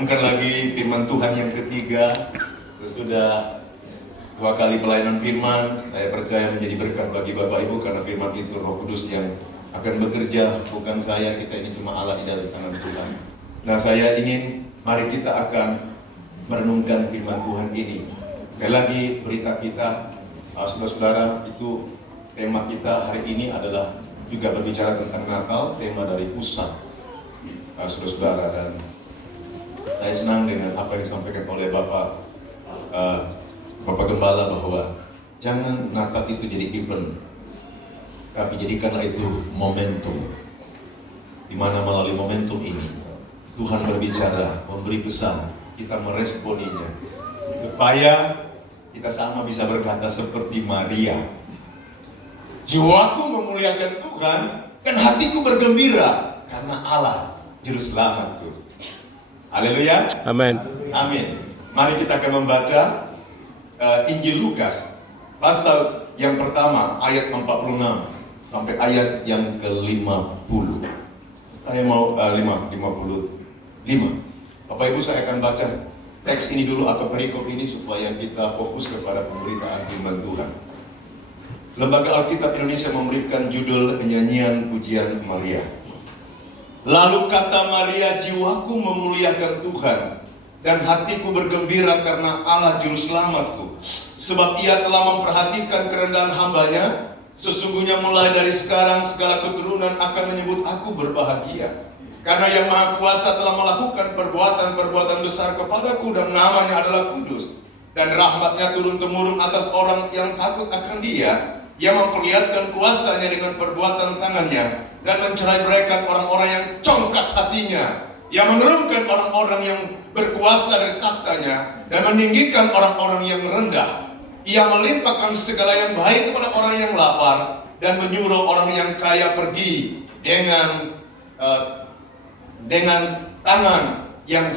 merenungkan lagi firman Tuhan yang ketiga. Sudah 2 kali pelayanan firman. Saya percaya menjadi berkat bagi Bapak Ibu karena firman itu Roh Kudus yang akan bekerja, bukan saya. Kita ini cuma alat di dalam tangan Tuhan. Nah, saya ingin mari kita akan merenungkan firman Tuhan ini. Sekali lagi berita kita, saudara-saudara, itu tema kita hari ini adalah juga berbicara tentang Natal, tema dari pusat, saudara-saudara. Dan saya senang dengan apa yang disampaikan oleh Bapak Gembala bahwa jangan Natal itu jadi event, tapi jadikanlah itu momentum, di mana melalui momentum ini Tuhan berbicara, memberi pesan, kita meresponinya, supaya kita sama bisa berkata seperti Maria, jiwaku memuliakan Tuhan dan hatiku bergembira karena Allah Juru Selamatku. Haleluya. Amin. Amin. Mari kita akan membaca Injil Lukas pasal yang pertama ayat 46 sampai ayat yang ke-50. Saya mau 55. Bapak Ibu, saya akan baca teks ini dulu atau perikop ini supaya kita fokus kepada pemberitaan firman Tuhan. Lembaga Alkitab Indonesia memberikan judul nyanyian pujian Maria. Lalu kata Maria, jiwaku memuliakan Tuhan dan hatiku bergembira karena Allah Juru Selamatku, sebab Ia telah memperhatikan kerendahan hambanya. Sesungguhnya mulai dari sekarang segala keturunan akan menyebut aku berbahagia, karena Yang Maha Kuasa telah melakukan perbuatan-perbuatan besar kepadaku, dan namanya adalah kudus, dan rahmatnya turun-temurun atas orang yang takut akan Dia. Ia memperlihatkan kuasanya dengan perbuatan tangannya, dan mencerai-beraikan orang-orang yang congkak hatinya. Ia menurunkan orang-orang yang berkuasa dari tahtanya, dan meninggikan orang-orang yang rendah. Ia melimpahkan segala yang baik kepada orang yang lapar, dan menyuruh orang yang kaya pergi dengan tangan yang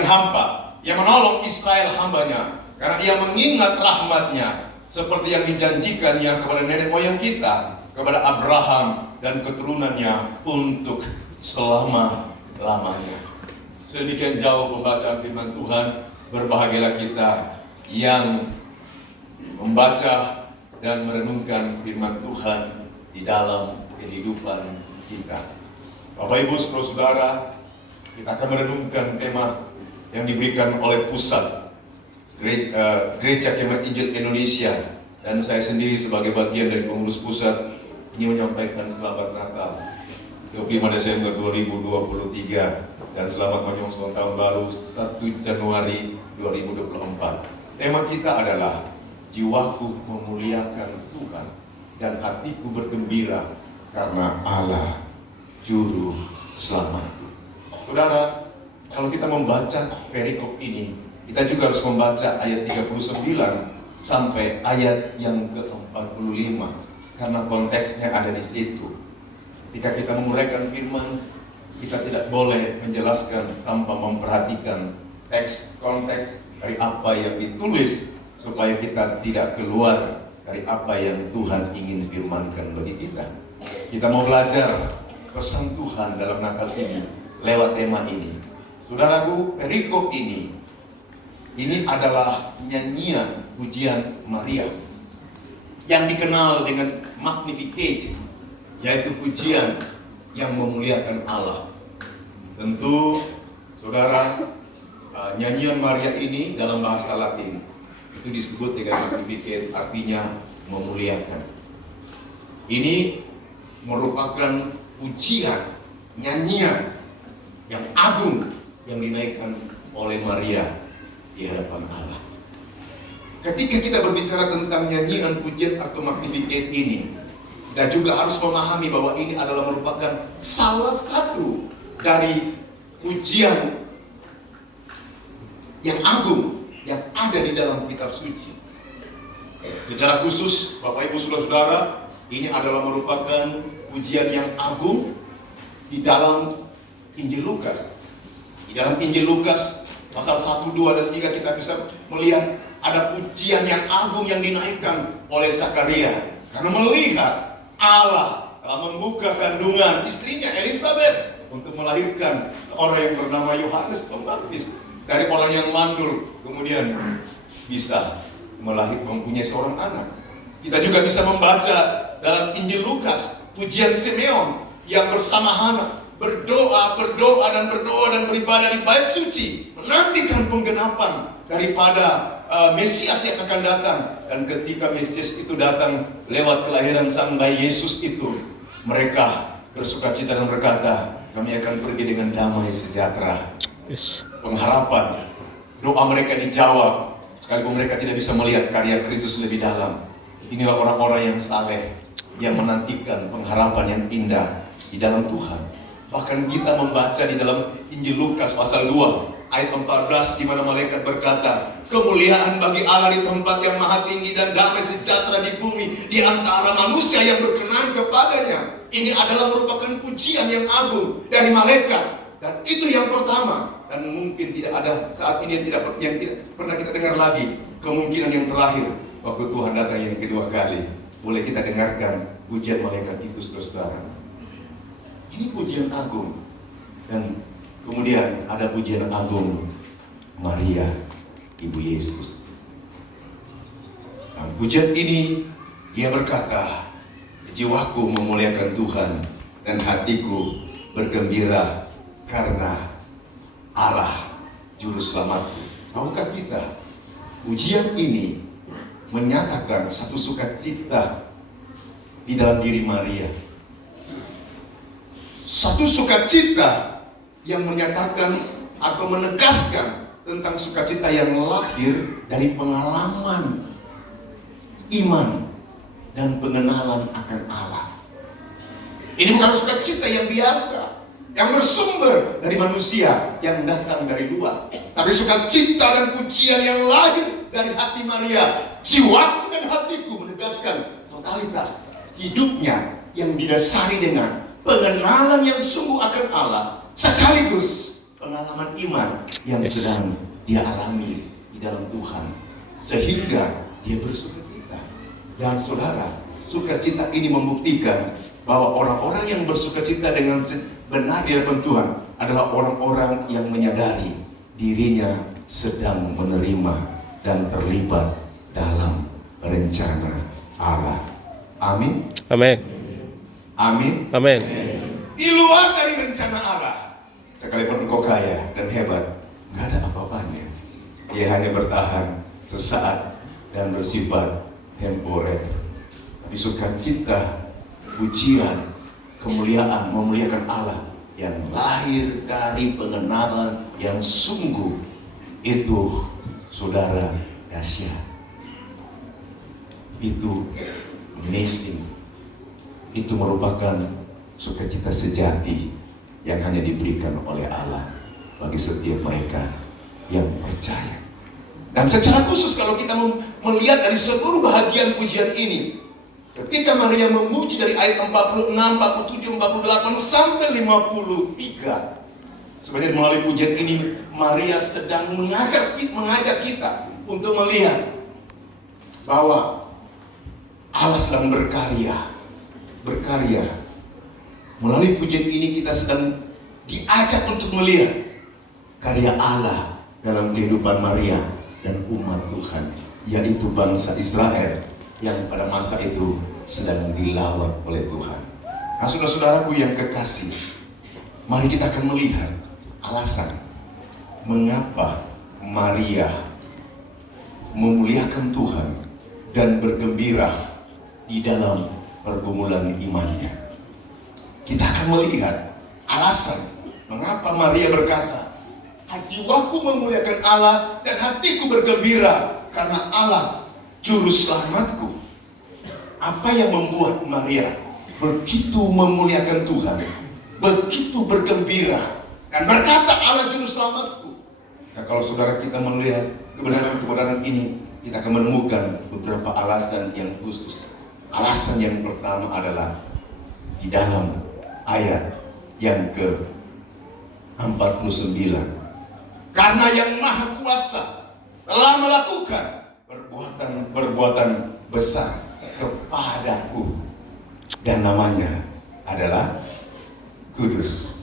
hampa. Ia menolong Israel hambanya, karena Ia mengingat rahmatnya seperti yang dijanjikannya kepada nenek moyang kita, kepada Abraham dan keturunannya untuk selama-lamanya. Sedemikian jauh pembacaan firman Tuhan. Berbahagialah kita yang membaca dan merenungkan firman Tuhan di dalam kehidupan kita. Bapak Ibu saudara, kita akan merenungkan tema yang diberikan oleh pusat Gereja Kemah Injil Indonesia, dan saya sendiri sebagai bagian dari pengurus pusat ingin menyampaikan selamat Natal 25 Desember 2023 dan selamat menyongsong tahun baru 1 Januari 2024. Tema kita adalah jiwaku memuliakan Tuhan dan hatiku bergembira karena Allah Juru Selamatku. Saudara, kalau kita membaca perikop ini, kita juga harus membaca ayat 39 sampai ayat yang ke-45, karena konteksnya ada di situ. Ketika kita menguraikan firman, kita tidak boleh menjelaskan tanpa memperhatikan konteks dari apa yang ditulis, supaya kita tidak keluar dari apa yang Tuhan ingin firmankan bagi kita. Kita mau belajar pesan Tuhan dalam Natal ini lewat tema ini. Saudaraku, perikop ini adalah nyanyian pujian Maria yang dikenal dengan Magnificat, yaitu pujian yang memuliakan Allah. Tentu saudara, nyanyian Maria ini dalam bahasa Latin itu disebut dengan Magnificat, artinya memuliakan. Ini merupakan pujian, nyanyian yang agung yang dinaikkan oleh Maria di hadapan Allah. Ketika kita berbicara tentang nyanyian pujian atau Magnificat ini, kita juga harus memahami bahwa ini adalah merupakan salah satu dari pujian yang agung yang ada di dalam kitab suci. Secara khusus, Bapak Ibu saudara-saudara, ini adalah merupakan pujian yang agung di dalam Injil Lukas. Di dalam Injil Lukas pasal 1, 2, dan 3 kita bisa melihat ada pujian yang agung yang dinaikkan oleh Zakaria, karena melihat Allah telah membuka kandungan istrinya Elizabeth untuk melahirkan seorang yang bernama Yohanes Pembaptis. Dari orang yang mandul kemudian bisa mempunyai seorang anak. Kita juga bisa membaca dalam Injil Lukas pujian Simeon yang bersama Hana berdoa dan beribadah di bait suci, menantikan penggenapan daripada Mesias yang akan datang. Dan ketika Mesias itu datang lewat kelahiran sang bayi Yesus itu, mereka bersukacita dan berkata, kami akan pergi dengan damai sejahtera. Pengharapan, doa mereka dijawab, sekalipun mereka tidak bisa melihat karya Kristus lebih dalam. Inilah orang-orang yang saleh, yang menantikan pengharapan yang indah di dalam Tuhan. Bahkan kita membaca di dalam Injil Lukas pasal 2 ayat 14, di mana malaikat berkata, kemuliaan bagi Allah di tempat yang maha tinggi dan damai sejahtera di bumi di antara manusia yang berkenan kepadanya. Ini adalah merupakan pujian yang agung dari malaikat, dan itu yang pertama. Dan mungkin tidak ada saat ini yang tidak pernah kita dengar lagi. Kemungkinan yang terakhir waktu Tuhan datang yang kedua kali, boleh kita dengarkan pujian malaikat itu, saudara. Ini pujian agung. Dan kemudian ada pujian agung Maria, Ibu Yesus. Nah, pujian ini dia berkata, jiwaku memuliakan Tuhan dan hatiku bergembira karena Allah Juru Selamatku. Tahukah kita, pujian ini menyatakan satu sukacita di dalam diri Maria. Satu sukacita yang menyatakan atau menegaskan tentang sukacita yang lahir dari pengalaman iman dan pengenalan akan Allah. Ini bukan sukacita yang biasa, yang bersumber dari manusia yang datang dari luar, tapi sukacita dan pujian yang lahir dari hati Maria. Jiwaku dan hatiku menegaskan totalitas hidupnya yang didasari dengan pengenalan yang sungguh akan Allah, sekaligus pengalaman iman yang sedang dia alami di dalam Tuhan, sehingga dia bersukacita. Dan saudara, sukacita ini membuktikan bahwa orang-orang yang bersukacita dengan benar di hadapan Tuhan adalah orang-orang yang menyadari dirinya sedang menerima dan terlibat dalam rencana Allah. Amin. Amin. Amin. Amin. Di luar dari rencana Allah, sekalipun engkau kaya dan hebat, nggak ada apa-apanya. Dia hanya bertahan sesaat dan bersifat temporer. Tapi sukacita, pujian, kemuliaan, memuliakan Allah yang lahir dari pengenalan yang sungguh, itu saudara dahsyat. Itu amazing. Itu merupakan sukacita sejati yang hanya diberikan oleh Allah bagi setiap mereka yang percaya. Dan secara khusus kalau kita melihat dari seluruh bahagian pujian ini, ketika Maria memuji dari ayat 46, 47, 48 sampai 53, sebenarnya melalui pujian ini Maria sedang mengajak kita untuk melihat bahwa Allah sedang berkarya. Melalui pujian ini kita sedang diajak untuk melihat karya Allah dalam kehidupan Maria dan umat Tuhan, yaitu bangsa Israel yang pada masa itu sedang dilawat oleh Tuhan. Nah, saudara-saudaraku yang kekasih, mari kita akan melihat alasan mengapa Maria memuliakan Tuhan dan bergembira di dalam pergumulan imannya. Kita akan melihat alasan mengapa Maria berkata, jiwaku memuliakan Allah dan hatiku bergembira karena Allah Juru Selamatku. Apa yang membuat Maria begitu memuliakan Tuhan, begitu bergembira dan berkata Allah Juru Selamatku? Nah, kalau saudara kita melihat kebenaran-kebenaran ini, kita akan menemukan beberapa alasan yang khusus. Alasan yang pertama adalah di dalam ayat yang ke-49. Karena yang Maha Kuasa telah melakukan perbuatan besar kepadaku, dan namanya adalah Kudus.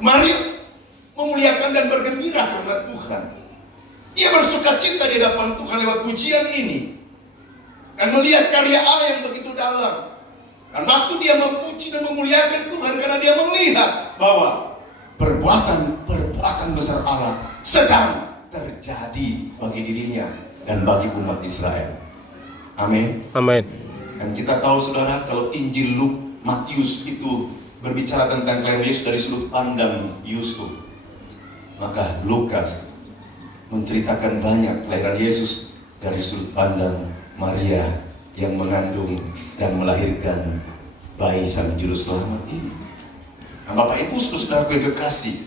Maria memuliakan dan bergembira karena Tuhan. Ia bersuka cita di hadapan Tuhan lewat pujian ini. Dan melihat karya Allah yang begitu dalam. Dan waktu dia memuji dan memuliakan Tuhan, karena dia melihat bahwa perbuatan besar Allah sedang terjadi bagi dirinya dan bagi umat Israel. Amin. Amin. Dan kita tahu saudara, kalau Injil Matius itu berbicara tentang kelahiran Yesus dari sudut pandang Yusuf, maka Lukas menceritakan banyak kelahiran Yesus dari sudut pandang Maria yang mengandung dan melahirkan bayi sang juru selamat ini. Nah, Bapak Ibu saudara yang kekasih,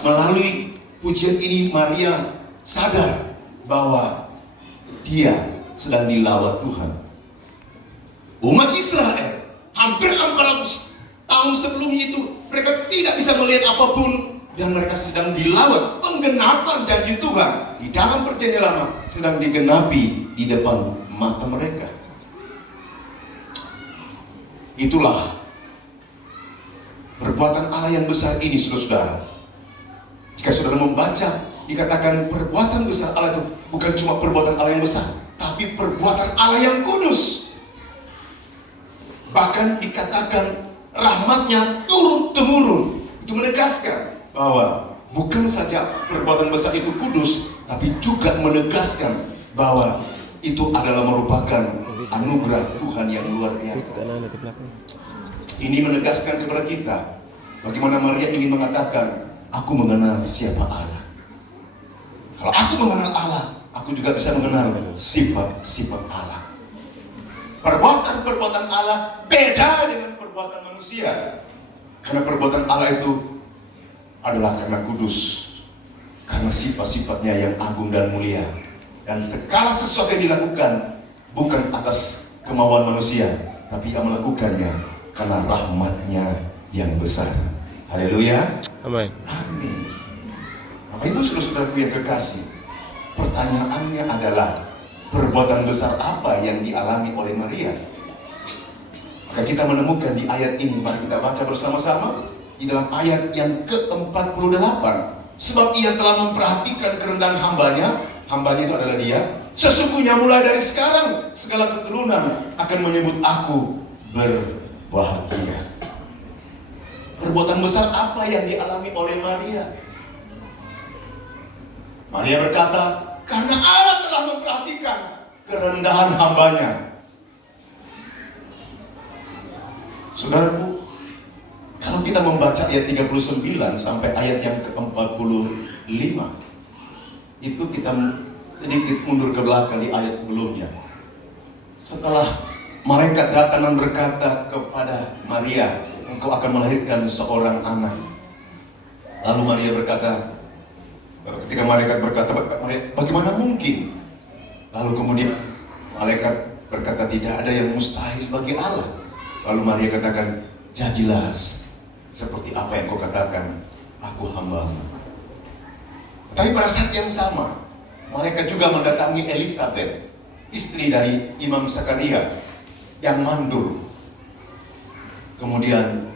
melalui pujian ini Maria sadar bahwa dia sedang dilawat Tuhan. Umat Israel hampir 400 tahun sebelumnya itu mereka tidak bisa melihat apapun, dan mereka sedang dilawat. Penggenapan janji Tuhan di dalam perjanjian lama sedang digenapi di depan mata mereka. Itulah perbuatan Allah yang besar ini, saudara. Jika saudara membaca, dikatakan perbuatan besar Allah itu bukan cuma perbuatan Allah yang besar, tapi perbuatan Allah yang kudus. Bahkan dikatakan rahmatnya turun-temurun. Itu menegaskan bahwa bukan saja perbuatan besar itu kudus, tapi juga menegaskan bahwa itu adalah merupakan anugerah Tuhan yang luar biasa. Ini menegaskan kepada kita bagaimana Maria ingin mengatakan, aku mengenal siapa Allah. Kalau aku mengenal Allah, aku juga bisa mengenal sifat-sifat Allah. Perbuatan-perbuatan Allah beda dengan perbuatan manusia. Karena perbuatan Allah itu adalah karena kudus, karena sifat-sifatnya yang agung dan mulia. Dan segala sesuatu yang dilakukan bukan atas kemauan manusia, tapi yang melakukannya karena rahmatnya yang besar. Haleluya. Amin. Amin. Bapak Ibu saudara-saudaraku yang kekasih, pertanyaannya adalah, perbuatan besar apa yang dialami oleh Maria? Maka kita menemukan di ayat ini, mari kita baca bersama-sama di dalam ayat yang ke-48. Sebab ia telah memperhatikan kerendahan hambanya itu adalah dia. Sesungguhnya mulai dari sekarang segala keturunan akan menyebut aku berbahagia. Perbuatan besar apa yang dialami oleh Maria? Maria berkata, karena Allah telah memperhatikan kerendahan hambanya. Saudaraku, kalau kita membaca ayat 39 sampai ayat yang ke-45, itu kita sedikit mundur ke belakang di ayat sebelumnya. Setelah malaikat datang dan berkata kepada Maria, engkau akan melahirkan seorang anak. Lalu Maria berkata, ketika malaikat berkata, bagaimana mungkin? Lalu kemudian malaikat berkata, tidak ada yang mustahil bagi Allah. Lalu Maria katakan, jadilah seperti apa yang kau katakan, aku hamba-Mu. Tapi pada saat yang sama, malaikat juga mendatangi Elisabeth, istri dari Imam Zakaria yang mandul. Kemudian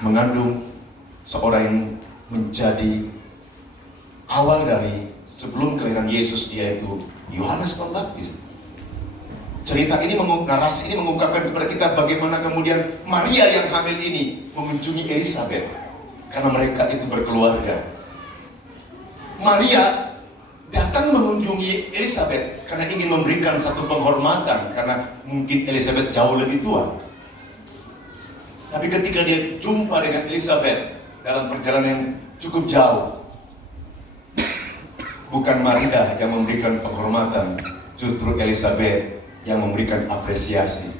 mengandung seorang yang menjadi awal dari sebelum kelahiran Yesus, yaitu Yohanes Pembaptis. Cerita ini, narasi ini mengungkapkan kepada kita bagaimana kemudian Maria yang hamil ini mengunjungi Elisabeth karena mereka itu berkeluarga. Maria datang mengunjungi Elisabeth karena ingin memberikan satu penghormatan, karena mungkin Elisabeth jauh lebih tua. Tapi ketika dia jumpa dengan Elisabeth dalam perjalanan yang cukup jauh, bukan Maria yang memberikan penghormatan, justru Elisabeth yang memberikan apresiasi.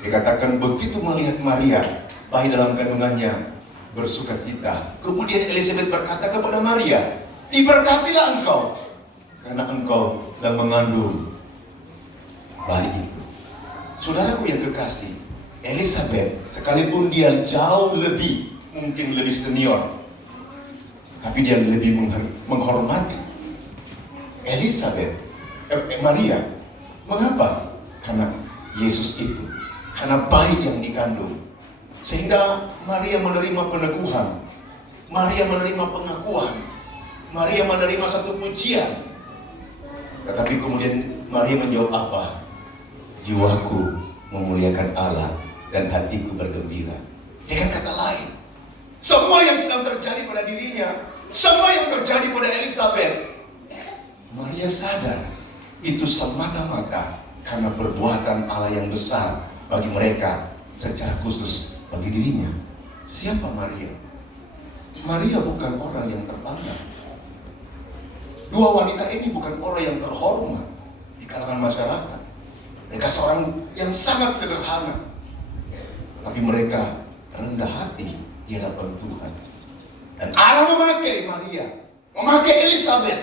Dikatakan begitu melihat Maria, bayi dalam kandungannya bersuka cita. Kemudian Elisabeth berkata kepada Maria, diberkatilah engkau, karena engkau sedang mengandung bayi itu. Saudaraku yang kekasih, Elisabeth sekalipun dia jauh lebih, mungkin lebih senior, tapi dia lebih menghormati Maria. Mengapa? Karena Yesus itu, karena bayi yang dikandung Sehingga Maria menerima peneguhan, Maria menerima pengakuan, Maria menerima satu pujian. Tetapi kemudian Maria menjawab apa? Jiwaku memuliakan Allah dan hatiku bergembira. Dengan kata lain, semua yang sedang terjadi pada dirinya, semua yang terjadi pada Elizabeth, Maria sadar itu semata-mata karena perbuatan Allah yang besar bagi mereka, secara khusus bagi dirinya. Siapa Maria? Maria bukan orang yang terpandang. Dua wanita ini bukan orang yang terhormat di kalangan masyarakat. Mereka seorang yang sangat sederhana, tapi mereka rendah hati di hadapan Tuhan. Dan Allah memakai Maria, memakai Elizabeth.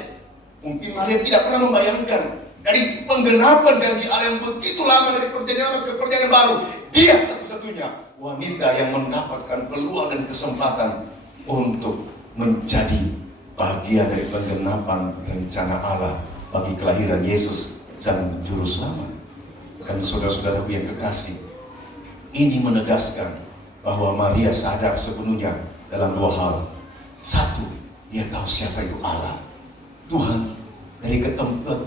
Mungkin Maria tidak pernah membayangkan dari penggenapan janji Allah yang begitu lama dari perjanjian lama ke perjanjian baru, dia satu-satunya wanita yang mendapatkan peluang dan kesempatan untuk menjadi bagian dari penggenapan rencana Allah bagi kelahiran Yesus sang juru selamat. Dan saudara-saudaraku yang kekasih, ini menegaskan bahwa Maria sadar sepenuhnya dalam dua hal. Satu, dia tahu siapa itu Allah. Tuhan, dari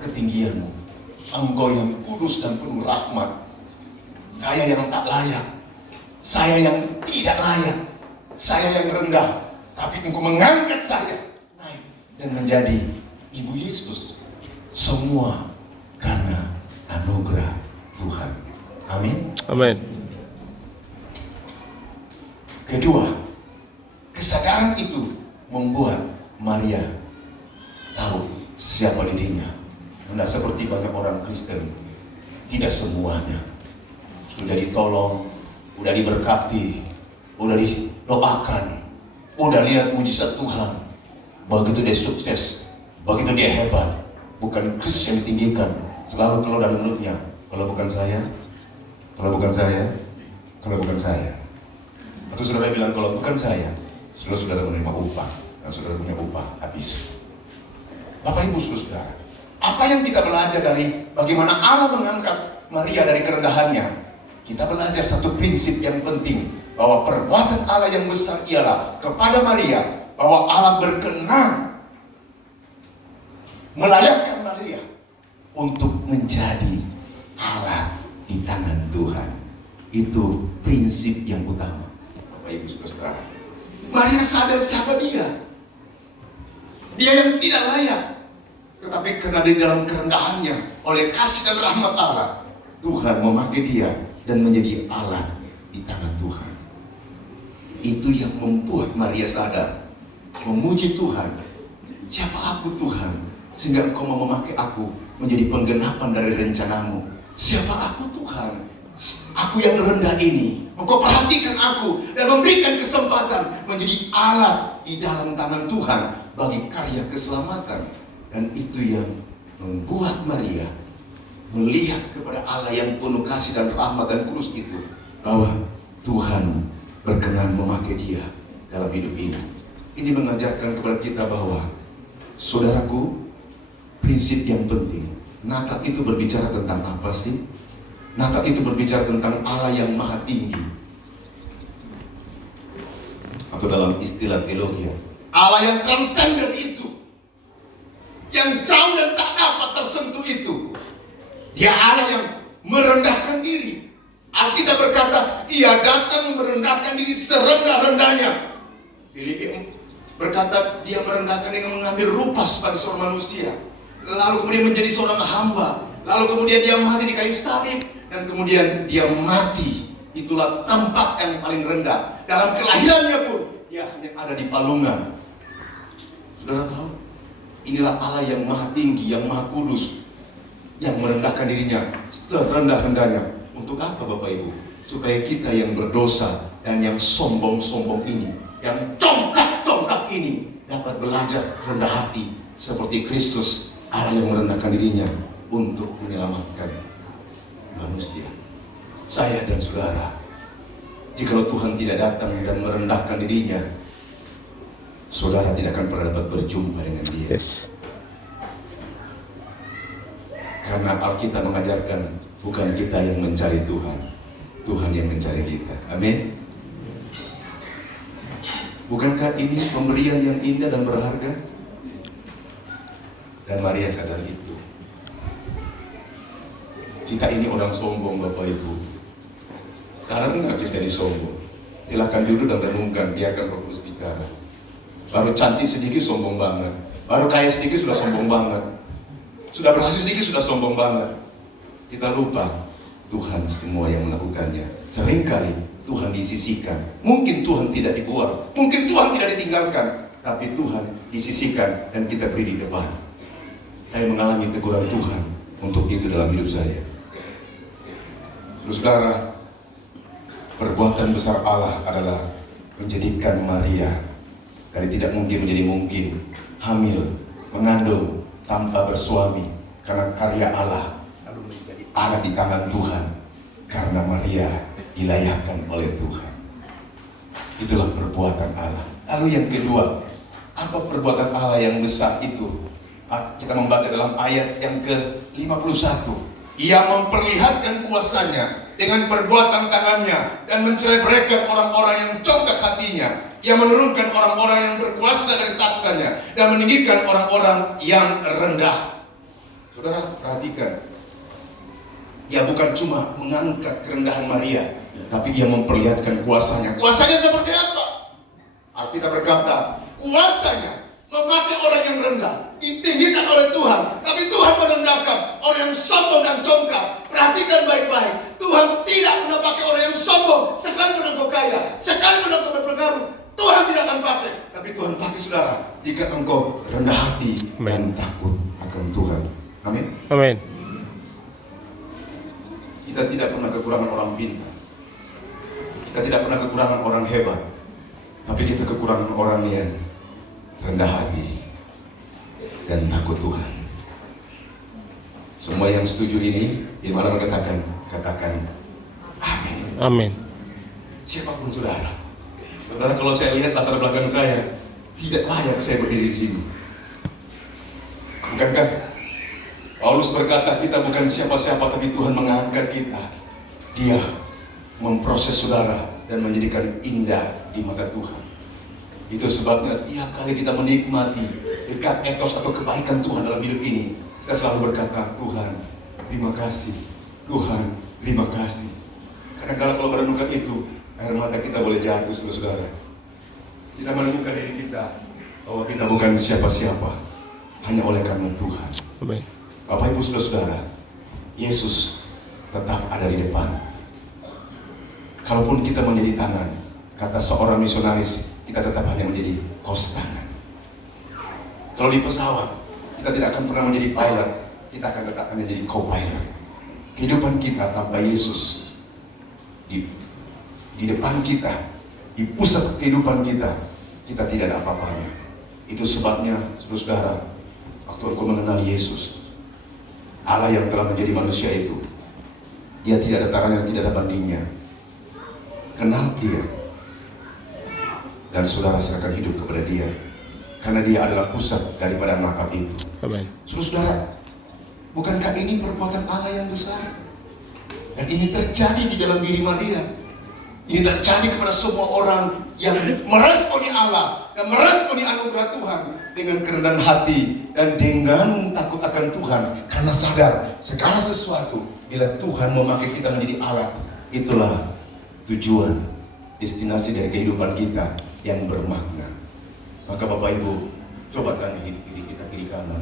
ketinggianmu, Engkau yang kudus dan penuh rahmat. Saya yang tak layak, saya yang tidak layak, saya yang rendah, tapi Engkau mengangkat saya naik dan menjadi Ibu Yesus. Semua karena anugerah Tuhan. Amin. Amin. Kedua, kesadaran itu membuat Maria tahu siapa dirinya. Tidak seperti banyak orang Kristen, tidak semuanya sudah ditolong, sudah diberkati, sudah didoakan, sudah lihat mujizat Tuhan. Begitu dia sukses, begitu dia hebat. Bukan Kristus yang ditinggikan, selalu keluar dari mulutnya, kalau bukan saya, kalau bukan saya, kalau bukan saya. Atau saudara bilang, kalau bukan saya, saudara menerima upah, dan saudara punya upah habis. Bapak Ibu saudara, apa yang kita belajar dari bagaimana Allah mengangkat Maria dari kerendahannya? Kita belajar satu prinsip yang penting, bahwa perbuatan Allah yang besar ialah kepada Maria, bahwa Allah berkenan melayakkan Maria untuk menjadi Allah di tangan Tuhan. Itu prinsip yang utama, Bapak Ibu saudara. Maria sadar siapa dia. Dia yang tidak layak, tetapi karena di dalam kerendahannya, oleh kasih dan rahmat Allah, Tuhan memakai dia dan menjadi Allah di tangan Tuhan. Itu yang membuat Maria sadar, memuji Tuhan. Siapa aku Tuhan, sehingga Engkau mau memakai aku menjadi penggenapan dari rencanamu. Siapa aku Tuhan, aku yang rendah ini, Engkau perhatikan aku dan memberikan kesempatan menjadi alat di dalam tangan Tuhan bagi karya keselamatan. Dan itu yang membuat Maria melihat kepada Allah yang penuh kasih dan rahmat dan kudus itu, bahwa Tuhan berkenan memakai dia dalam hidup ini. Ini mengajarkan kepada kita bahwa, saudaraku, prinsip yang penting, Natal itu berbicara tentang apa sih? Natal itu berbicara tentang Allah yang maha tinggi, atau dalam istilah teologi, Allah yang transenden itu, yang jauh dan tak dapat tersentuh itu. Dia Allah yang merendahkan diri. Alkitab berkata, ia datang merendahkan diri serendah-rendahnya. Filipi berkata, dia merendahkan dengan mengambil rupa sebagai seorang manusia, lalu kemudian menjadi seorang hamba, lalu kemudian dia mati di kayu salib, dan kemudian dia mati. Itulah tempat yang paling rendah. Dalam kelahirannya pun dia hanya ada di palungan. Saudara tahu, inilah Allah yang maha tinggi, yang maha kudus, yang merendahkan dirinya serendah-rendahnya. Untuk apa Bapak Ibu? Supaya kita yang berdosa dan yang sombong-sombong ini, yang congkak-congkak ini, dapat belajar rendah hati seperti Kristus, Allah yang merendahkan dirinya untuk menyelamatkan manusia. Saya dan saudara, jikalau Tuhan tidak datang dan merendahkan dirinya, saudara tidak akan pernah dapat berjumpa dengan dia. Yes. Karena Alkitab mengajarkan, bukan kita yang mencari Tuhan, Tuhan yang mencari kita. Amin. Bukankah ini pemberian yang indah dan berharga? Dan Maria sadar itu. Kita ini orang sombong, Bapak Ibu. Sadar nggak kita ini sombong? Silakan duduk dan renungkan, biarkan Roh Kudus bicara. Baru cantik sedikit sombong banget. Baru kaya sedikit sudah sombong banget. Sudah berhasil sedikit sudah sombong banget. Kita lupa Tuhan semua yang melakukannya. Seringkali Tuhan disisihkan. Mungkin Tuhan tidak dibuang, mungkin Tuhan tidak ditinggalkan, tapi Tuhan disisihkan dan kita beri di depan. Saya mengalami teguran Tuhan untuk itu dalam hidup saya. Saudara, perbuatan besar Allah adalah menjadikan Maria dari tidak mungkin menjadi mungkin, hamil, mengandung tanpa bersuami, karena karya Allah lalu menjadi alat di tangan Tuhan, karena Maria dilayakkan oleh Tuhan. Itulah perbuatan Allah. Lalu yang kedua, apa perbuatan Allah yang besar itu? Kita membaca dalam ayat yang ke-51. Ia memperlihatkan kuasanya dengan perbuatan tangannya dan mencerai-beraikan orang-orang yang congkak hatinya. Ia menurunkan orang-orang yang berkuasa dari tahtanya dan meninggikan orang-orang yang rendah. Saudara, perhatikan. Ia bukan cuma mengangkat kerendahan Maria, tapi ia memperlihatkan kuasanya. Kuasanya seperti apa? Alkitab berkata, kuasanya memakai orang yang rendah, ditinggikan oleh Tuhan, tapi Tuhan merendahkan orang yang sombong dan congkak. Perhatikan baik-baik, Tuhan tidak pernah pakai orang yang sombong. Sekalipun engkau kaya, sekalipun engkau berpengaruh, Tuhan tidak akan pakai. Tapi Tuhan pakai, saudara, jika engkau rendah hati dan takut akan Tuhan. Amin. Amin. Kita tidak pernah kekurangan orang pintar, kita tidak pernah kekurangan orang hebat, tapi kita kekurangan orang yang rendah hati dan takut Tuhan. Semua yang setuju ini, firman katakan amin. Amin. Siapapun saudara, kalau saya lihat latar belakang saya, tidak layak saya berdiri di sini. Bukankah Paulus berkata, kita bukan siapa-siapa, tapi Tuhan mengangkat kita. Dia memproses saudara dan menjadikan indah di mata Tuhan. Itu sebabnya tiap kali kita menikmati dekat etos atau kebaikan Tuhan dalam hidup ini, kita selalu berkata, Tuhan, terima kasih. Tuhan, terima kasih. Karena kalau merenungkan itu, air mata kita boleh jatuh, saudara. Kita menemukan diri kita bahwa kita bukan siapa-siapa, hanya oleh karena Tuhan. Amin. Bapak Ibu saudara, Yesus tetap ada di depan. Kalaupun kita menjadi tangan, kata seorang misionaris, kita tetap hanya menjadi kos tangan. Kalau di pesawat, kita tidak akan pernah menjadi pilot, kita akan tetap menjadi co-pilot. Kehidupan kita tanpa Yesus di depan kita, di pusat kehidupan kita, kita tidak ada apa-apanya. Itu sebabnya, saudara, waktu aku mengenal Yesus, Allah yang telah menjadi manusia itu, Dia tidak ada taranya, tidak ada bandingnya. Kenal Dia, dan saudara serahkan hidup kepada Dia, karena Dia adalah pusat daripada makam itu. Amin. Saudara, bukankah ini perbuatan Allah yang besar? Dan ini terjadi di dalam diri Maria. Ini terjadi kepada semua orang yang meresponi Allah dan meresponi anugerah Tuhan dengan kerendahan hati dan dengan takut akan Tuhan, karena sadar segala sesuatu bila Tuhan memakai kita menjadi alat, itulah tujuan destinasi dari kehidupan kita yang bermakna. Maka Bapak Ibu, coba tanya diri kita kiri kanan.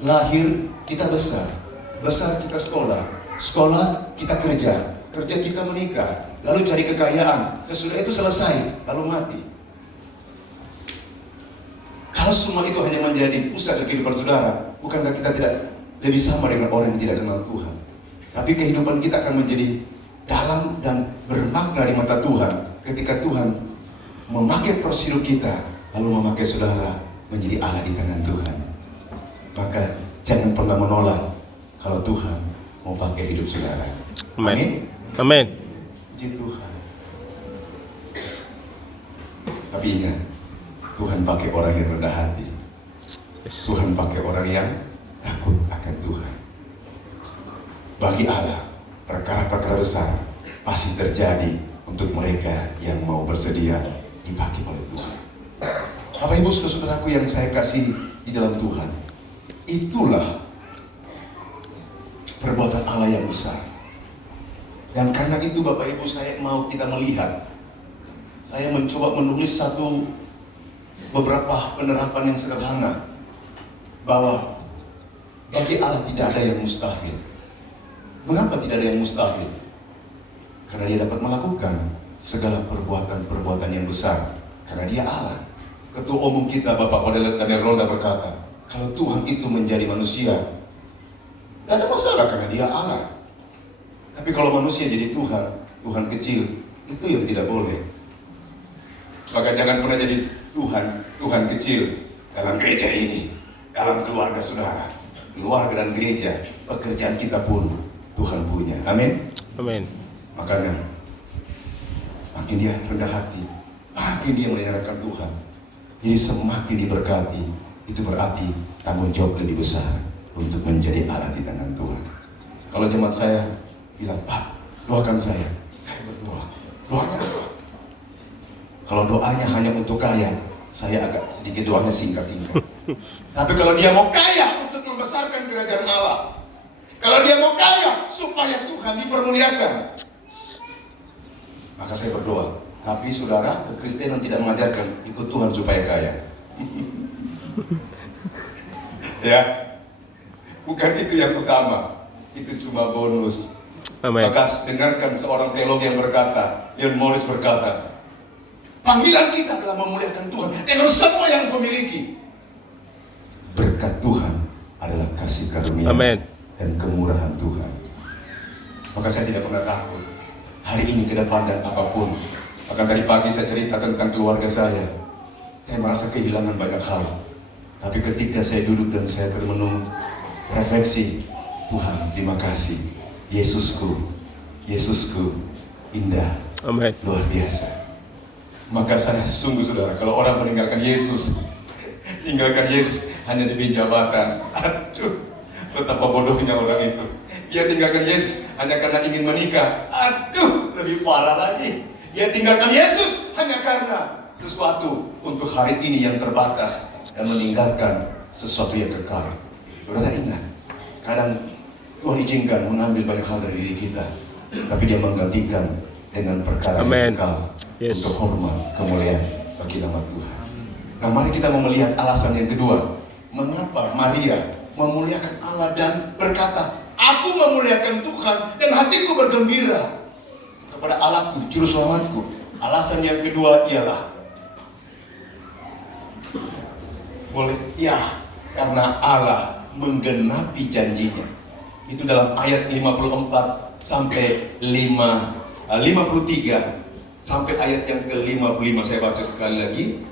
Lahir kita besar, besar kita sekolah, sekolah kita kerja, kerja kita menikah, lalu cari kekayaan, sesudah itu selesai, lalu mati. Kalau semua itu hanya menjadi pusat dari kehidupan saudara, bukankah kita tidak lebih sama dengan orang yang tidak kenal Tuhan? Tapi kehidupan kita akan menjadi dalam dan bermakna di mata Tuhan ketika Tuhan memakai proses hidup kita, lalu memakai saudara menjadi Allah di tangan Tuhan. Maka jangan pernah menolak kalau Tuhan mau pakai hidup saudara. Amin. Amin. Puji Tuhan. Tapi ingat, Tuhan pakai orang yang rendah hati. Tuhan pakai orang yang takut akan Tuhan. Bagi Allah, perkara-perkara besar pasti terjadi untuk mereka yang mau bersedia dipakai oleh Tuhan. Bapak Ibu saudaraku yang saya kasih di dalam Tuhan, itulah perbuatan Allah yang besar. Dan karena itu Bapak Ibu, saya mau kita melihat, saya mencoba menulis beberapa penerapan yang sederhana, bahwa bagi Allah tidak ada yang mustahil. Mengapa tidak ada yang mustahil? Karena Dia dapat melakukan segala perbuatan-perbuatan yang besar, karena Dia Allah. Ketua Umum kita Bapak Daniel Ronda berkata, kalau Tuhan itu menjadi manusia, tidak ada masalah karena Dia Allah. Tapi kalau manusia jadi Tuhan, Tuhan kecil, itu yang tidak boleh. Maka jangan pernah jadi Tuhan kecil dalam gereja ini, dalam keluarga saudara, keluarga dan gereja, pekerjaan kita pun Tuhan punya. Amin. Amin. Makanya makin dia rendah hati, makin dia menyerahkan Tuhan. Jadi semakin diberkati, itu berarti tanggung jawab lebih besar untuk menjadi alat di tangan Tuhan. Kalau jemaat saya bilang, Pak, doakan saya berdoa. Doanya apa? Kalau doanya hanya untuk kaya, saya agak sedikit doanya singkat-singkat. Tapi kalau dia mau kaya untuk membesarkan kerajaan Allah, kalau dia mau kaya supaya Tuhan dipermuliakan, maka saya berdoa. Tapi saudara, kekristenan tidak mengajarkan ikut Tuhan supaya kaya. Ya, bukan itu yang utama. Itu cuma bonus. Amen. Maka dengarkan seorang teolog yang berkata, Leon Morris berkata, panggilan kita adalah memuliakan Tuhan dengan semua yang kau miliki. Berkat Tuhan adalah kasih karunia dan kemurahan Tuhan. Maka saya tidak pernah takut hari ini ke depan dan apapun. Bahkan tadi pagi saya cerita tentang keluarga saya merasa kehilangan banyak hal. Tapi ketika saya duduk dan saya termenung, refleksi, Tuhan terima kasih, Yesusku indah, Amen. luar biasa. Maka saya sungguh saudara, kalau orang meninggalkan Yesus hanya demi jabatan, aduh, betapa bodohnya orang itu. Dia tinggalkan Yesus hanya karena ingin menikah, aduh, lebih parah lagi. Dia tinggalkan Yesus hanya karena sesuatu untuk hari ini yang terbatas dan meninggalkan sesuatu yang kekal. Saudara ingat, kadang Tuhan izinkan mengambil banyak hal dari diri kita, tapi Dia menggantikan dengan perkara yang kekal untuk hormat, kemuliaan bagi nama Tuhan. Nah, mari kita melihat alasan yang kedua. Mengapa Maria memuliakan Allah dan berkata, aku memuliakan Tuhan dan hatiku bergembira kepada Allahku, Juru Selamatku. Alasan yang kedua ialah karena Allah menggenapi janjinya. Itu dalam ayat 54 sampai 53 sampai ayat yang ke-55. Saya baca sekali lagi.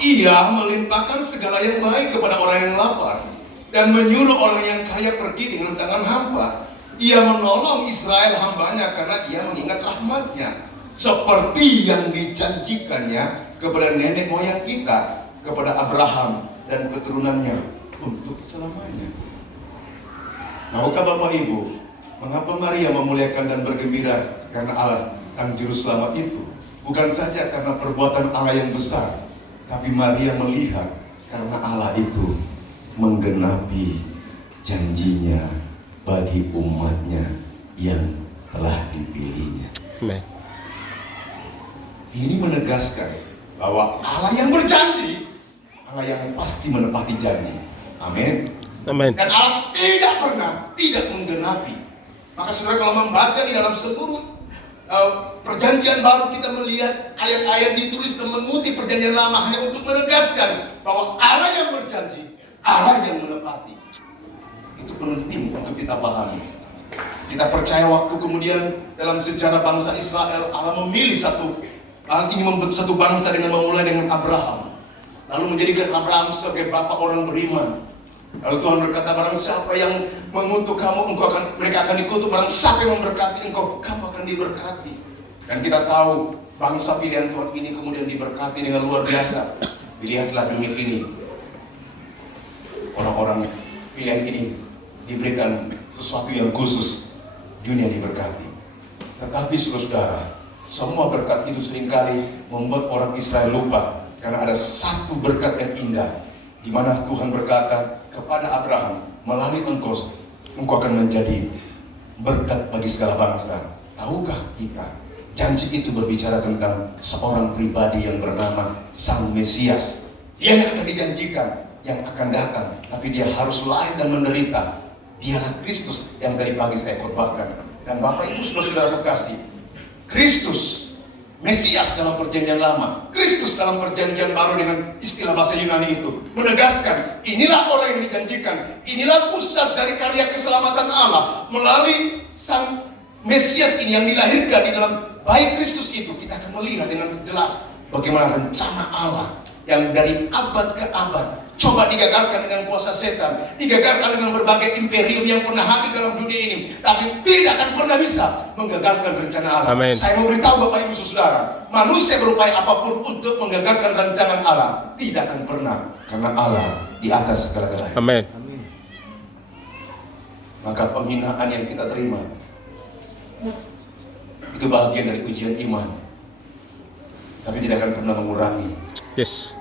Ia melimpahkan segala yang baik kepada orang yang lapar dan menyuruh orang yang kaya pergi dengan tangan hampa. Ia menolong Israel hambanya karena ia mengingat rahmatnya, seperti yang dijanjikannya kepada nenek moyang kita, kepada Abraham dan keturunannya untuk selamanya. Tahukah Bapak Ibu, mengapa Maria memuliakan dan bergembira? Karena Allah, Sang Juru Selamat itu bukan saja karena perbuatan Allah yang besar, tapi Maria melihat karena Allah itu menggenapi janjinya bagi umatnya yang telah dipilihnya. Amen. Ini menegaskan bahwa Allah yang berjanji, Allah yang pasti menepati janji. Amin. Amen. Dan Allah tidak pernah tidak menggenapi. Maka saudara, kalau membaca di dalam seluruh perjanjian baru, kita melihat ayat-ayat ditulis dan mengutip perjanjian lama hanya untuk menegaskan bahwa Allah yang berjanji, Allah yang menepati. Itu penting untuk kita pahami. Kita percaya waktu kemudian dalam sejarah bangsa Israel, Allah memilih Allah ingin membentuk satu bangsa dengan memulai dengan Abraham, lalu menjadikan Abraham sebagai bapak orang beriman. Lalu Tuhan berkata, barang siapa yang mengutuk kamu, mereka akan dikutuk. Barang siapa yang memberkati engkau, kamu akan diberkati. Dan kita tahu bangsa pilihan Tuhan ini kemudian diberkati dengan luar biasa. Lihatlah dunia ini, orang-orang pilihan ini diberikan sesuatu yang khusus. Dunia diberkati. Tetapi saudara, semua berkat itu seringkali membuat orang Israel lupa Karena ada satu berkat yang indah, di mana Tuhan berkata kepada Abraham, melalui engkau akan menjadi berkat bagi segala bangsa. Tahukah kita, janji itu berbicara tentang seorang pribadi yang bernama Sang Mesias. Dia yang akan dijanjikan, yang akan datang, tapi dia harus lahir dan menderita. Dialah Kristus yang tadi pagi saya khotbahkan. Dan Bapak Ibu saudara kekasih, Kristus Mesias dalam perjanjian lama, Kristus dalam perjanjian baru dengan istilah bahasa Yunani itu menegaskan, inilah orang yang dijanjikan, inilah pusat dari karya keselamatan Allah. Melalui Sang Mesias ini yang dilahirkan di dalam bayi Kristus itu, kita akan melihat dengan jelas bagaimana rencana Allah yang dari abad ke abad coba digagalkan dengan kuasa setan, digagalkan dengan berbagai imperium yang pernah hadir dalam dunia ini, tapi tidak akan pernah bisa menggagalkan rencana Allah. Amen. Saya mau beritahu Bapak Ibu Saudara, manusia berupaya apapun untuk menggagalkan rencana Allah, tidak akan pernah, karena Allah di atas segala-galanya. Amin. Maka penghinaan yang kita terima itu bagian dari ujian iman, tapi tidak akan pernah mengurangi Yes.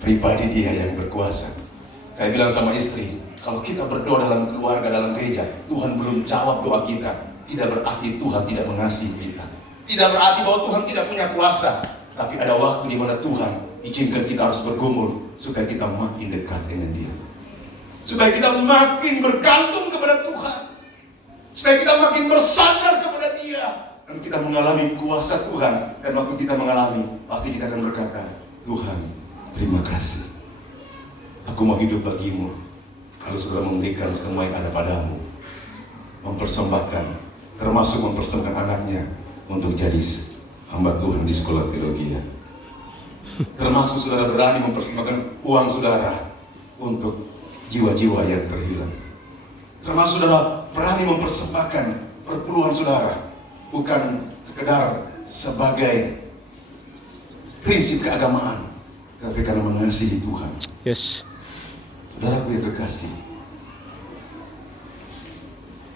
pribadi Dia yang berkuasa. Saya bilang sama istri, kalau kita berdoa dalam keluarga, dalam gereja, Tuhan belum jawab doa kita, tidak berarti Tuhan tidak mengasihi kita. Tidak berarti bahwa Tuhan tidak punya kuasa. Tapi ada waktu di mana Tuhan izinkan kita harus bergumul supaya kita makin dekat dengan Dia, supaya kita makin bergantung kepada Tuhan, supaya kita makin bersandar kepada Dia, dan kita mengalami kuasa Tuhan. Dan waktu kita mengalami, pasti kita akan berkata, Tuhan, terima kasih. Aku mau hidup bagimu. Kalau sudah memberikan semua yang ada padamu, mempersembahkan, termasuk mempersembahkan anaknya untuk jadi hamba Tuhan di sekolah teologi. Termasuk saudara berani mempersembahkan uang saudara untuk jiwa-jiwa yang terhilang. Termasuk saudara berani mempersembahkan perpuluhan saudara, bukan sekedar sebagai prinsip keagamaan, tapi karena mengasihi Tuhan. Yes. Saudaraku yang kekasih,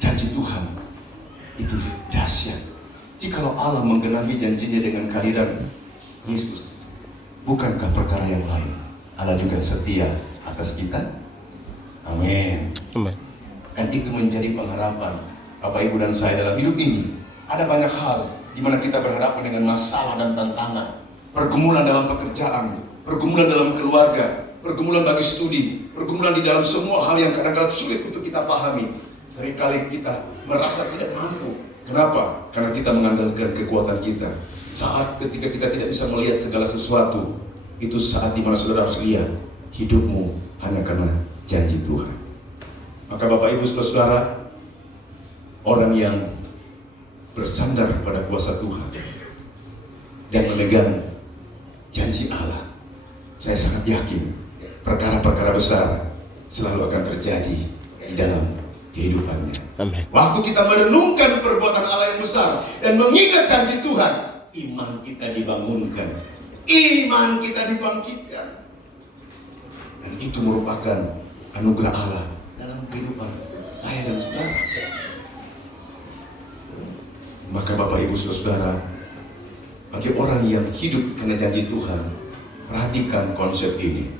janji Tuhan itu dahsyat. Jikalau Allah menggenapi janjinya dengan kehadiran Yesus, bukankah perkara yang lain Allah juga setia atas kita? Amin. Amin. Dan itu menjadi pengharapan Bapak Ibu dan saya dalam hidup ini. Ada banyak hal di mana kita berhadapan dengan masalah dan tantangan. Pergumulan dalam pekerjaan, pergumulan dalam keluarga, pergumulan bagi studi, pergumulan di dalam semua hal yang kadang-kadang sulit untuk kita pahami. Seringkali kita merasa tidak mampu. Kenapa? Karena kita mengandalkan kekuatan kita. Saat ketika kita tidak bisa melihat segala sesuatu, itu saat dimana saudara harus lihat hidupmu hanya karena janji Tuhan. Maka Bapak Ibu saudara, orang yang bersandar pada kuasa Tuhan dan memegang janji Allah, saya sangat yakin perkara-perkara besar selalu akan terjadi di dalam kehidupannya. Amin. Waktu kita merenungkan perbuatan Allah yang besar dan mengingat janji Tuhan, iman kita dibangunkan, iman kita dibangkitkan, dan itu merupakan anugerah Allah dalam kehidupan saya dan saudara. Maka Bapak Ibu saudara, bagi orang yang hidup karena janji Tuhan, perhatikan konsep ini.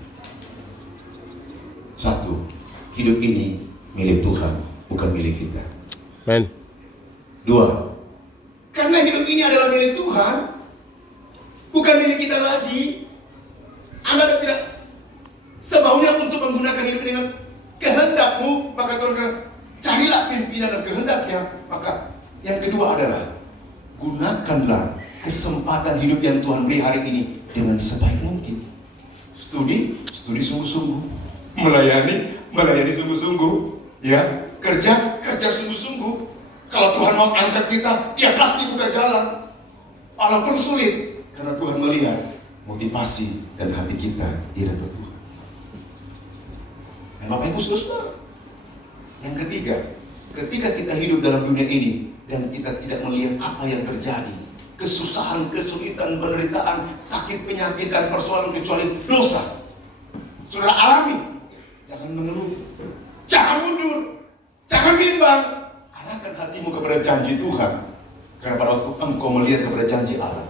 Satu, hidup ini milik Tuhan, bukan milik kita. Amin. Dua, karena hidup ini adalah milik Tuhan, bukan milik kita lagi, Anda tidak semaunya untuk menggunakan hidup dengan kehendakmu, maka Tuhan kata, carilah pimpinan dan kehendaknya. Maka yang kedua adalah, gunakanlah kesempatan hidup yang Tuhan beri hari ini dengan sebaik mungkin. Studi sungguh-sungguh, melayani sungguh-sungguh, ya, kerja sungguh-sungguh. Kalau Tuhan mau angkat kita, Dia pasti buka jalan, walaupun sulit, karena Tuhan melihat motivasi dan hati kita di hadapan Tuhan. Dan Bapak Ibu saudara, yang ketiga, ketika kita hidup dalam dunia ini dan kita tidak melihat apa yang terjadi, kesusahan, kesulitan, penderitaan, sakit, penyakit, dan persoalan kecuali dosa, saudara alami, jangan mengeluh, jangan mundur, jangan bimbang. Arahkan hatimu kepada janji Tuhan, karena pada waktu engkau melihat kepada janji Allah,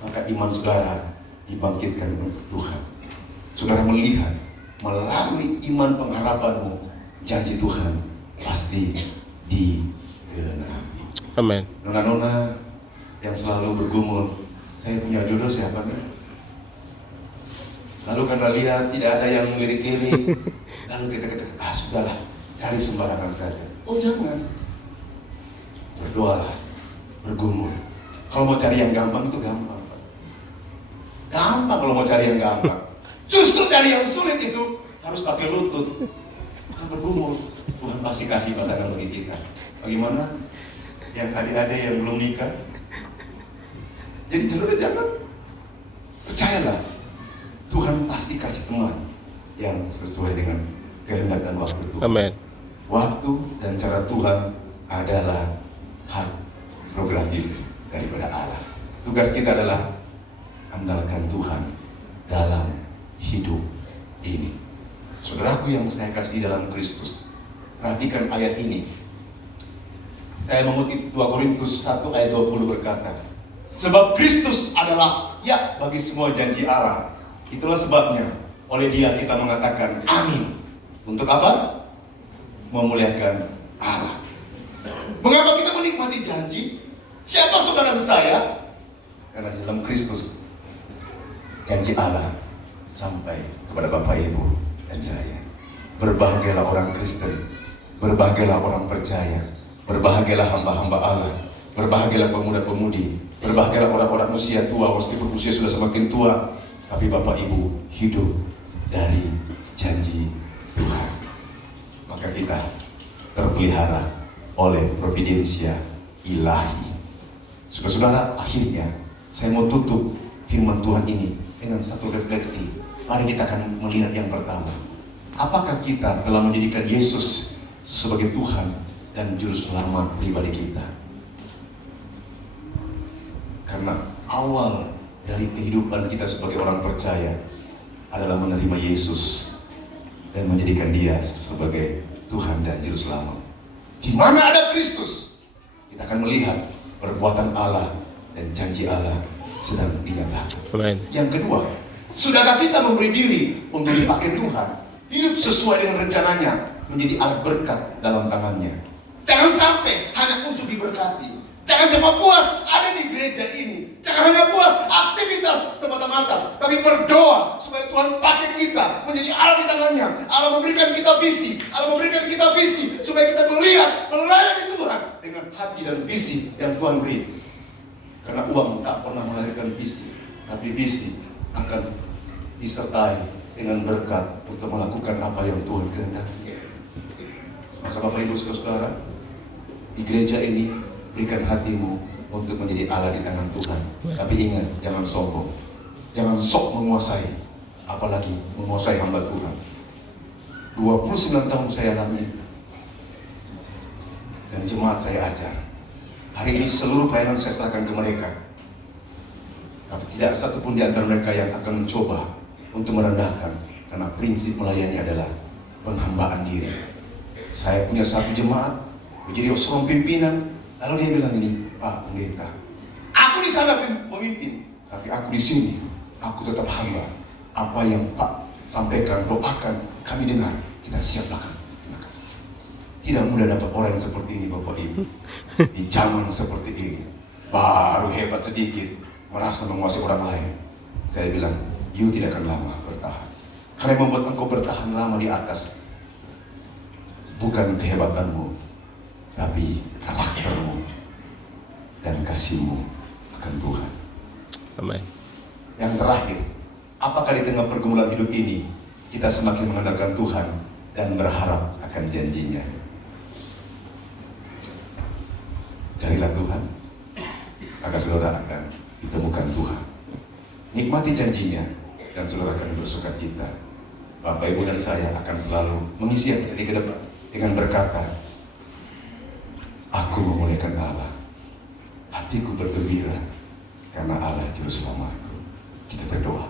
maka iman saudara dibangkitkan untuk Tuhan. Saudara melihat melalui iman pengharapanmu, janji Tuhan pasti digenapi. Amin. Nona-nona yang selalu bergumul, saya punya jodoh siapa nih? Lalu karena lihat tidak ada yang lirik-lirik, lalu kita katakan, sudahlah, cari sembarangan saja. Oh jangan, berdoalah, bergumul. Kalau mau cari yang gampang itu gampang. Gampang kalau mau cari yang gampang. Justru cari yang sulit itu harus pakai lutut. Bukan bergumul. Tuhan pasti kasih pasangan bagi kita. Bagaimana? Yang adik-adik yang belum nikah. Jadi jangan. Percayalah. Tuhan pasti kasih teman yang sesuai dengan kehendak dan waktu Tuhan. Amin. Waktu dan cara Tuhan adalah hak prerogatif daripada Allah. Tugas kita adalah andalkan Tuhan dalam hidup ini. Saudaraku yang saya kasih dalam Kristus, perhatikan ayat ini. Saya mengutip 2 Korintus 1 ayat 20 berkata, sebab Kristus adalah ya bagi semua janji Allah. Itulah sebabnya oleh Dia kita mengatakan amin. Untuk apa? Memuliakan Allah. Mengapa kita menikmati janji? Siapa saudara saya? Karena di dalam Kristus janji Allah sampai kepada Bapak Ibu dan saya. Berbahagialah orang Kristen, berbahagialah orang percaya, berbahagialah hamba-hamba Allah, berbahagialah pemuda-pemudi, berbahagialah orang-orang usia tua, meskipun usia sudah semakin tua, tapi Bapak Ibu hidup dari janji Tuhan. Maka kita terpelihara oleh providensia ilahi. Saudara-saudara, akhirnya saya mau tutup firman Tuhan ini dengan satu refleksi. Mari kita akan melihat yang pertama. Apakah kita telah menjadikan Yesus sebagai Tuhan dan Juru Selamat pribadi kita? Karena awal dari kehidupan kita sebagai orang percaya adalah menerima Yesus dan menjadikan Dia sebagai Tuhan dan Juru Selamat. Di mana ada Kristus, kita akan melihat perbuatan Allah dan janji Allah sedang dinyatakan. Amin. Yang kedua, sudahkah kita memberi diri untuk dipakai Tuhan, hidup sesuai dengan rencananya, menjadi alat berkat dalam tangannya? Jangan sampai hanya untuk diberkati. Jangan cuma puas ada di gereja ini. Jangan hanya puas aktivitas semata-mata, tapi berdoa supaya Tuhan pakai kita menjadi alat di tangannya. Allah memberikan kita visi, Allah memberikan kita visi supaya kita melihat, melayani Tuhan dengan hati dan visi yang Tuhan beri. Karena uang tak pernah melahirkan visi, tapi visi akan disertai dengan berkat untuk melakukan apa yang Tuhan kehendaki. Maka Bapak Ibu Saudara, di gereja ini berikan hatimu untuk menjadi Allah di tangan Tuhan. Tapi ingat, jangan sombong, jangan sok menguasai, apalagi menguasai hamba Tuhan. 29 tahun saya alami dan jemaat saya ajar. Hari ini seluruh pelayanan saya serahkan ke mereka. Tapi tidak satupun di antara mereka yang akan mencoba untuk merendahkan, karena prinsip melayani adalah penghambaan diri. Saya punya satu jemaat menjadi seorang pimpinan, lalu dia bilang ini, Pak Pendeta, aku di sana pemimpin, tapi aku di sini, aku tetap hamba. Apa yang Pak sampaikan, doakan, kami dengar, kita siap lakukan. Tidak mudah dapat orang yang seperti ini, Bapak Ibu. Di zaman seperti ini, baru hebat sedikit, merasa menguasai orang lain. Saya bilang, you tidak akan lama bertahan. Karena yang membuat engkau bertahan lama di atas, bukan kehebatanmu, tapi karaktermu dan kasihmu akan Tuhan. Amin. Yang terakhir, apakah di tengah pergumulan hidup ini kita semakin mengandalkan Tuhan dan berharap akan janjinya? Carilah Tuhan, maka saudara akan ditemukan Tuhan. Nikmati janjinya dan saudara akan bersukacita. Bapak, Ibu, dan saya akan selalu mengisi hati ke depan dengan berkata, aku memuliakan Allah, hatiku bergembira karena Allah Juru Selamatku. Kita berdoa.